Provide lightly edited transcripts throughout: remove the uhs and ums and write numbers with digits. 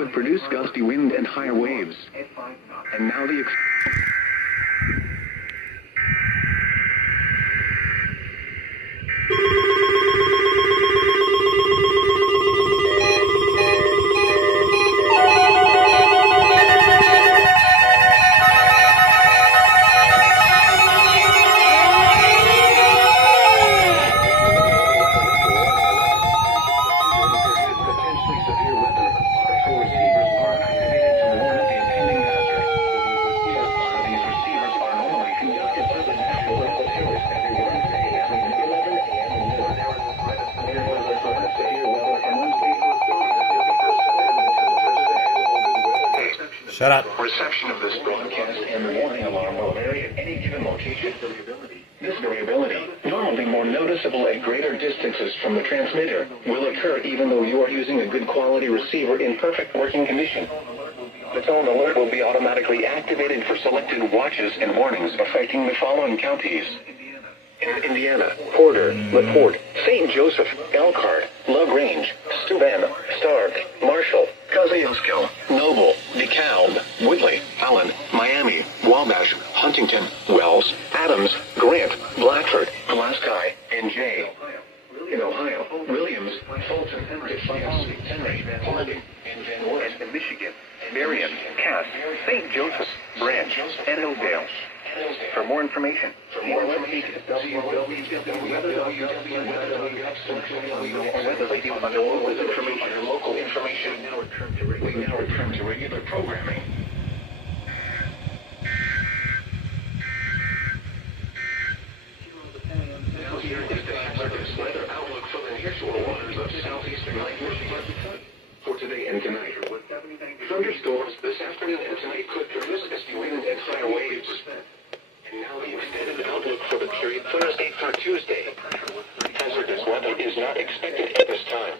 could produce gusty wind and higher waves. And now the Shut up. Reception of this broadcast and the warning alarm will vary at any given location. This variability, normally more noticeable at greater distances from the transmitter, will occur even though you are using a good quality receiver in perfect working condition. The tone alert will be automatically activated for selected watches and warnings affecting the following counties: in Indiana, Porter, LaPorte, St. Joseph, Elkhart, LaGrange, Steuben, Stark, Marshall, Kosciuszko, Noble, DeKalb, Woodley, Allen, Miami, Wabash, Huntington, Wells, Adams, Grant, Blackford, Pulaski, and Jay. In Ohio, Williams, Fulton, Defiance, Henry, Harding, and Van Wert. In Michigan, Marion, Cass, St. Joseph, Branch, and Oakdale. For more information, visit local information. We now return to regular programming. Now here is the hazardous weather outlook for the nearshore waters of southeastern Lake Michigan. For today and tonight, thunderstorms this afternoon and tonight could produce gusty wind and higher waves. And now the extended outlook for the period Thursday through Tuesday. Hazardous weather is not expected at this time.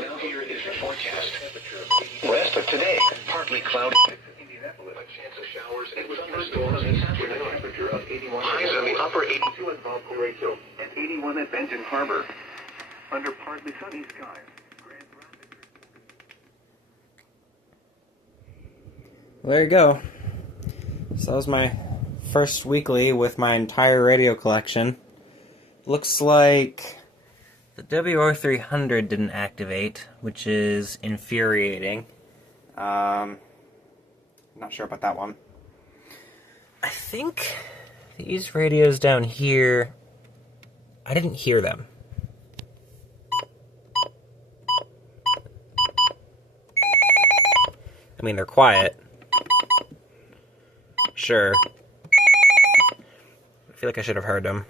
Now here is your forecast. Rest of today, partly cloudy. A chance of showers and thunderstorms this afternoon. Highs in the upper 82 at Valparaiso and 81 at Benton Harbor. Under partly sunny skies. Well, there you go. So that was my first weekly with my entire radio collection. Looks like the WR300 didn't activate, which is infuriating. Not sure about that one. I think these radios down here, I didn't hear them. I mean, they're quiet. Sure. I feel like I should have heard them.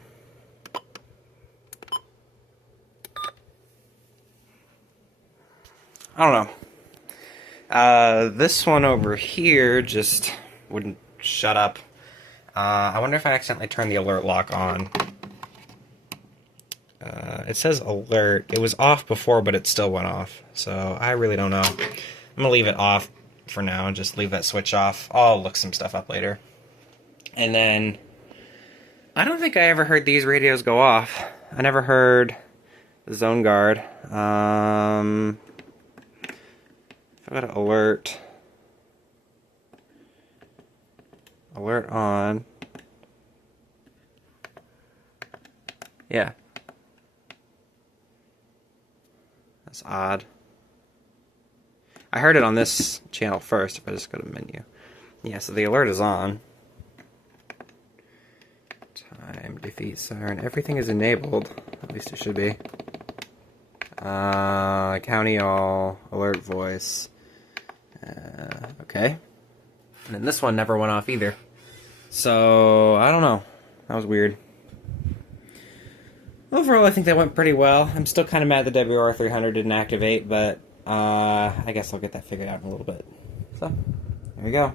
I don't know. This one over here just wouldn't shut up. I wonder if I accidentally turned the alert lock on. It says alert. It was off before, but it still went off. So I really don't know. I'm going to leave it off for now and just leave that switch off. I'll look some stuff up later. And then, I don't think I ever heard these radios go off. I never heard the zone guard. If I got an alert on. Yeah. That's odd. I heard it on this channel first, if I just go to menu. Yeah, so the alert is on. Time, defeat, siren, everything is enabled. At least it should be. County all, alert voice. Okay. And then this one never went off either. So, I don't know. That was weird. Overall, I think that went pretty well. I'm still kind of mad the WR300 didn't activate, but I guess I'll get that figured out in a little bit. So, there we go.